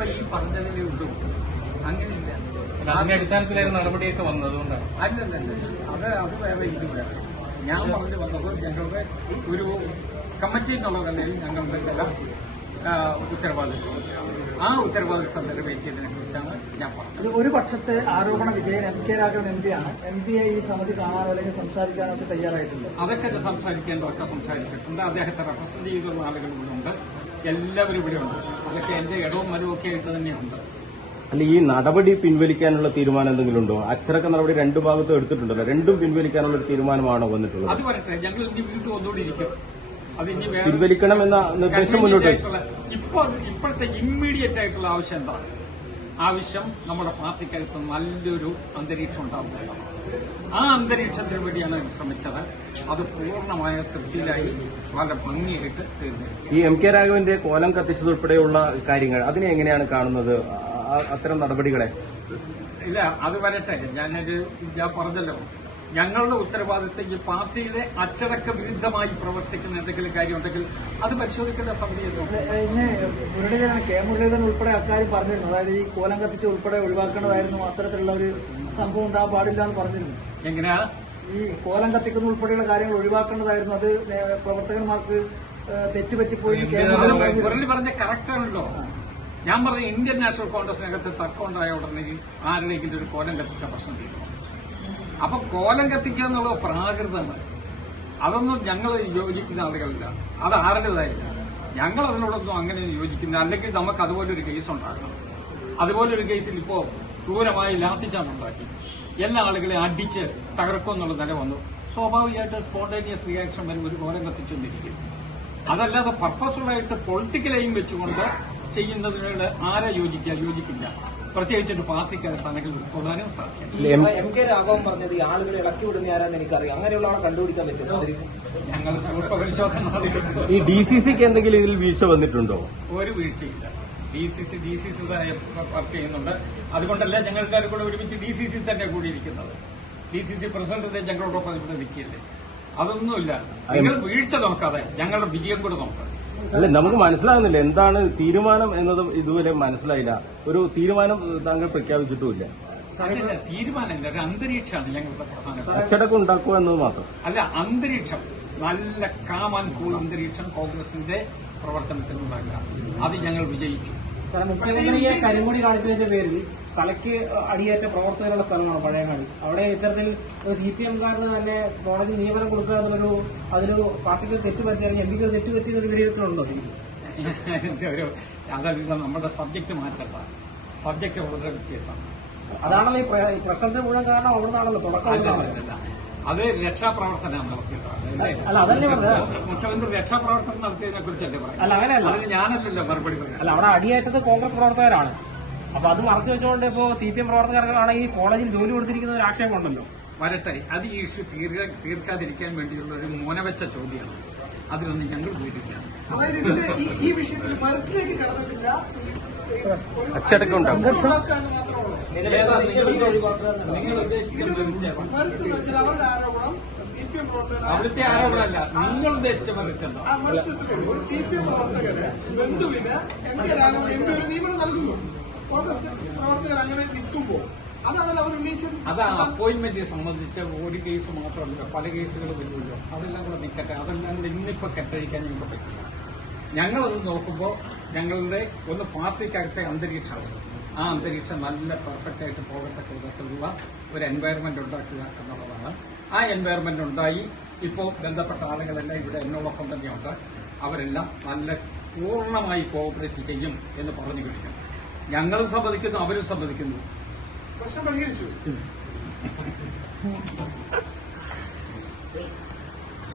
ഇപ്പൊ ഈ പറഞ്ഞതിലേ ഉള്ളൂ. അങ്ങനെയില്ല? അതിന്റെ അടിസ്ഥാനത്തിലായിരുന്നു നടപടിയൊക്കെ വന്നതുകൊണ്ടാണ് അല്ലല്ല അത് അത് വേറെ ഇത് വേറെ ഞാൻ പറഞ്ഞു വന്നത് ഞങ്ങളുടെ ഒരു കമ്മിറ്റി എന്നുള്ള നിലയിൽ ഞങ്ങളുടെ ചില ആ, ഉത്തരവാദിത്വം. ആ ഉത്തരവാദിത്വം നിറവേറ്റിയതിനെ കുറിച്ചാണ് ഞാൻ പറഞ്ഞത്. ഒരു പക്ഷത്തെ ആരോപണ Vijayan M K Raghavan M P ആണ്. എം പിയെ ഈ സമിതി കാണാനോ അല്ലെങ്കിൽ സംസാരിക്കാനൊക്കെ തയ്യാറായിട്ടുണ്ട് അതൊക്കെ സംസാരിക്കേണ്ടതൊക്കെ സംസാരിച്ചിട്ടുണ്ട്. അദ്ദേഹത്തെ റെപ്രസെന്റ് ചെയ്തുള്ള ഉണ്ട്. എല്ലാവരും ഇവിടെ ഉണ്ട്. അതൊക്കെ എന്റെ ഇടവും മരവും ഒക്കെ ആയിട്ട് തന്നെയുണ്ട്. അല്ല ഈ നടപടി പിൻവലിക്കാനുള്ള തീരുമാനം എന്തെങ്കിലും ഉണ്ടോ അച്ചടക്ക നടപടി രണ്ടു ഭാഗത്തും എടുത്തിട്ടുണ്ടല്ലോ. രണ്ടും പിൻവലിക്കാനുള്ള ഒരു തീരുമാനമാണോ വന്നിട്ടുള്ളത്? അത് വരട്ടെ. ഞങ്ങൾ ഇനി വീണ്ടും വന്നുകൊണ്ടിരിക്കും. അത് ഇനി പിൻവലിക്കണം എന്ന നിർദ്ദേശം മുന്നോട്ട് ഇപ്പോൾ ഇപ്പോഴത്തെ ഇമ്മീഡിയറ്റ് ആയിട്ടുള്ള ആവശ്യം എന്താണ് ആവശ്യം നമ്മുടെ പാർട്ടിക്കകത്ത് നല്ലൊരു അന്തരീക്ഷം ഉണ്ടാവുന്നതാണ് ആ അന്തരീക്ഷത്തിന് വേണ്ടിയാണ് ശ്രമിച്ചത്. അത് പൂർണമായ തൃപ്തിയിലായി വളരെ ഭംഗിയായിട്ട് തീർന്നിരിക്കും ഈ എം കെ രാഘവന്റെ കോലം കത്തിച്ചതുൾപ്പെടെയുള്ള കാര്യങ്ങൾ അതിനെ എങ്ങനെയാണ് കാണുന്നത്? അത്തരം നടപടികളെ? ഇല്ല അത് വരട്ടെ. ഞാനൊരു ഞാൻ പറഞ്ഞല്ലോ. ഞങ്ങളുടെ ഉത്തരവാദിത്തം ഈ പാർട്ടിയുടെ അച്ചടക്ക വിരുദ്ധമായി പ്രവർത്തിക്കുന്ന എന്തെങ്കിലും കാര്യമുണ്ടെങ്കിൽ അത് പരിശോധിക്കേണ്ട സമിതിയല്ലോ ഇന്ന് മുരളീധരൻ കെ മുരളീധരൻ ഉൾപ്പെടെ അക്കാര്യം പറഞ്ഞിരുന്നു. അതായത് ഈ കോലം കത്തിച്ച് ഉൾപ്പെടെ ഒഴിവാക്കേണ്ടതായിരുന്നു. അത്തരത്തിലുള്ള ഒരു സംഭവം ഉണ്ടാകാൻ പാടില്ല എന്ന് പറഞ്ഞിരുന്നു. എങ്ങനെയാ? ഈ കോലം കത്തിക്കുന്ന ഉൾപ്പെടെയുള്ള കാര്യങ്ങൾ ഒഴിവാക്കേണ്ടതായിരുന്നു. അത് പ്രവർത്തകന്മാർക്ക് തെറ്റുപറ്റിപ്പോയി. മുരളി പറഞ്ഞ കറക്റ്റാണല്ലോ ഞാൻ പറഞ്ഞ ഇന്ത്യൻ നാഷണൽ കോൺഗ്രസിനകത്ത് തർക്കം ഉണ്ടായ ഉടനെ ആരുടെയെങ്കിലും ഒരു കോലം കത്തിച്ച പ്രശ്നം തീരുമാനം അപ്പൊ കോലം കത്തിക്കുക എന്നുള്ളത് പ്രാകൃതമാണ്. അതൊന്നും ഞങ്ങൾ യോജിക്കുന്ന ആളുകളില്ല. അത് ആരുടേതായില്ല. ഞങ്ങൾ അതിനോടൊന്നും അങ്ങനെ യോജിക്കുന്ന അല്ലെങ്കിൽ നമുക്ക് അതുപോലൊരു കേസ് ഉണ്ടാക്കണം അതുപോലൊരു കേസിൽ ഇപ്പോ ക്രൂരമായി ലാത്തിച്ചാന്നുണ്ടാക്കി എല്ലാ ആളുകളെ അടിച്ച് തകർക്കും എന്നുള്ള നില വന്നു. സ്വാഭാവികമായിട്ട് സ്പോണ്ടേനിയസ് റിയാക്ഷൻ വരും. ഒരു കോലം കത്തിച്ചൊന്നിരിക്കും അതല്ലാതെ പർപ്പസ്ഫുള്ളായിട്ട് പൊളിറ്റിക്കൽ എയിം വെച്ചുകൊണ്ട് ചെയ്യുന്നതിനോട് ആരെ യോജിക്കുക? യോജിക്കില്ല. പ്രത്യേകിച്ചൊരു പാർട്ടിക്കകത്താണെങ്കിൽ ഉൾക്കൊള്ളാനും സാധിക്കും എം- കെ രാഘവൻ പറഞ്ഞത് ഈ ആളുകളെ ഇളക്കി വിടുന്ന ആരാന്ന് എനിക്കറിയാം. അങ്ങനെയുള്ള ആളെ കണ്ടുപിടിക്കാൻ പറ്റും ഞങ്ങൾ സൂക്ഷ്മപരിശോധന നടത്തി ഈ ഡി സി സിക്ക് എന്തെങ്കിലും ഇതിൽ വീഴ്ച വന്നിട്ടുണ്ടോ? ഒരു വീഴ്ചയില്ല. D C C D C C work ചെയ്യുന്നുണ്ട്. അതുകൊണ്ടല്ല ഞങ്ങൾക്കാരും കൂടെ ഒരുമിച്ച് ഡി സി സി തന്നെ കൂടിയിരിക്കുന്നത്. ഡി സി സി പ്രസിഡന്റ് ഞങ്ങളോടൊപ്പം ഇവിടെ നിൽക്കില്ലേ അതൊന്നുമില്ല. നിങ്ങൾ വീഴ്ച നോക്കാതെ ഞങ്ങളുടെ വിജയം കൂടെ നോക്കാം. അല്ല നമുക്ക് മനസ്സിലാകുന്നില്ല. എന്താണ് തീരുമാനം എന്നതും ഇതുവരെ മനസ്സിലായില്ല. ഒരു തീരുമാനം താങ്കൾ പ്രഖ്യാപിച്ചിട്ടുമില്ല. അതില്ല തീരുമാനമില്ല ഒരു അന്തരീക്ഷമാണ് ഞങ്ങളുടെ പ്രധാന അച്ചടക്കം ഉണ്ടാക്കുക എന്നത് മാത്രം. അല്ല അന്തരീക്ഷം. നല്ല കാമാൻ കൂൾ അന്തരീക്ഷം കോൺഗ്രസിന്റെ പ്രവർത്തനത്തിൽ ഉണ്ടാക്കുക അത് ഞങ്ങൾ വിജയിച്ചു. മുഖ്യമന്ത്രിയെ കരിമുടി കാണിച്ചതിന്റെ പേരിൽ തലയ്ക്ക് അടിയേറ്റ പ്രവർത്തകരുടെ സ്ഥലമാണ് പഴയങ്ങാടി. അവിടെ ഇത്തരത്തിൽ സി പി എംകാരന് തന്നെ കോടതി നിയമനം കൊടുക്കുക എന്നൊരു അതിലൊരു പാർട്ടിക്ക് തെറ്റുപറ്റി അല്ലെങ്കിൽ എം പിക്ക് തെറ്റുപറ്റിയ ഒരു വിലയിരുത്തലുണ്ടോ? ഒരു അതല്ല നമ്മുടെ സബ്ജക്ട് മാറ്റണ്ട. സബ്ജക്ട് വളരെ വ്യത്യസ്തമാണ്. അതാണല്ലോ ഈ പ്രശ്നത്തിന് മുഴുവൻ കാരണം അവിടുന്നാണല്ലോ തുടക്കം അത് രക്ഷാപ്രവർത്തനം? പറഞ്ഞത്. മുഖ്യമന്ത്രി രക്ഷാപ്രവർത്തനം നടത്തിയതിനെ കുറിച്ചല്ലേ അല്ല പറയാം അങ്ങനെയല്ല. അതിന് ഞാനല്ലല്ലോ മറുപടി പറയാം അല്ല അവിടെ അടിയേറ്റത് കോൺഗ്രസ് പ്രവർത്തകരാണ്. അപ്പൊ അത് മറച്ചു വെച്ചുകൊണ്ട് ഇപ്പോ സി പി എം പ്രവർത്തകർക്കാണ് ഈ കോളേജിൽ ജോലി കൊടുത്തിരിക്കുന്ന ഒരു ആക്ഷേപം ഉണ്ടല്ലോ വരട്ടെ അത് ഈ ഇഷ്യൂ തീർക്ക തീർക്കാതിരിക്കാൻ വേണ്ടിയുള്ള ഒരു മോനവെച്ച ചോദ്യമാണ്. അതിലൊന്നും ഞങ്ങൾ പോയിട്ടില്ല അതായത് ഈ ഈ വിഷയത്തിൽ മരത്തിലേക്ക് കടന്നിട്ടില്ല. അച്ചടക്കം നിങ്ങൾ- വെച്ചാൽ അവരുടെ ആരോപണം സി പി എം അവിടുത്തെ ആരോപണമല്ല. നിങ്ങൾ ഉദ്ദേശിച്ച മറിച്ചല്ലോ മത്സരത്തിലുള്ളൂ സി പി എം പ്രവർത്തകര് ബന്ധുവിന് M K Raghavan M P ഒരു നിയമനം നൽകുന്നു. കോൺഗ്രസ് പ്രവർത്തകർ അങ്ങനെ നിൽക്കുമ്പോൾ അതാണല്ലോ അവർ ഉന്നയിച്ചത്. അത് അപ്പോയിന്റ്മെന്റ് സംബന്ധിച്ച ഒരു കേസ് മാത്രമല്ല. പല കേസുകളും വരുമല്ലോ. അതെല്ലാം കൂടെ നിൽക്കട്ടെ അതെല്ലാം ഇന്നിപ്പോ കെട്ടഴിക്കാൻ ഞങ്ങൾക്ക് പറ്റില്ല. ഞങ്ങളത് നോക്കുമ്പോൾ ഞങ്ങളുടെ ഒന്ന് പാർട്ടിക്കകത്തെ അന്തരീക്ഷമാണ് ആ അന്തരീക്ഷം നല്ല പെർഫെക്റ്റ് ആയിട്ട് പോകത്തക്ക വിധത്തിലുള്ള ഒരു എൻവയറമെന്റ് ഉണ്ടാക്കുക എന്നുള്ളതാണ്. ആ എൻവയറമെന്റ് ഉണ്ടായി. ഇപ്പോൾ ബന്ധപ്പെട്ട ആളുകളെല്ലാം ഇവിടെ എന്നോടൊപ്പം തന്നെയുണ്ട്. അവരെല്ലാം നല്ല പൂർണമായി കോഓപ്പറേറ്റ് ചെയ്യും എന്ന് പറഞ്ഞു കഴിഞ്ഞു ഞങ്ങളും സമ്മതിക്കുന്നു അവരും സമ്മതിക്കുന്നു. പ്രശ്നം പരിഹരിച്ചു.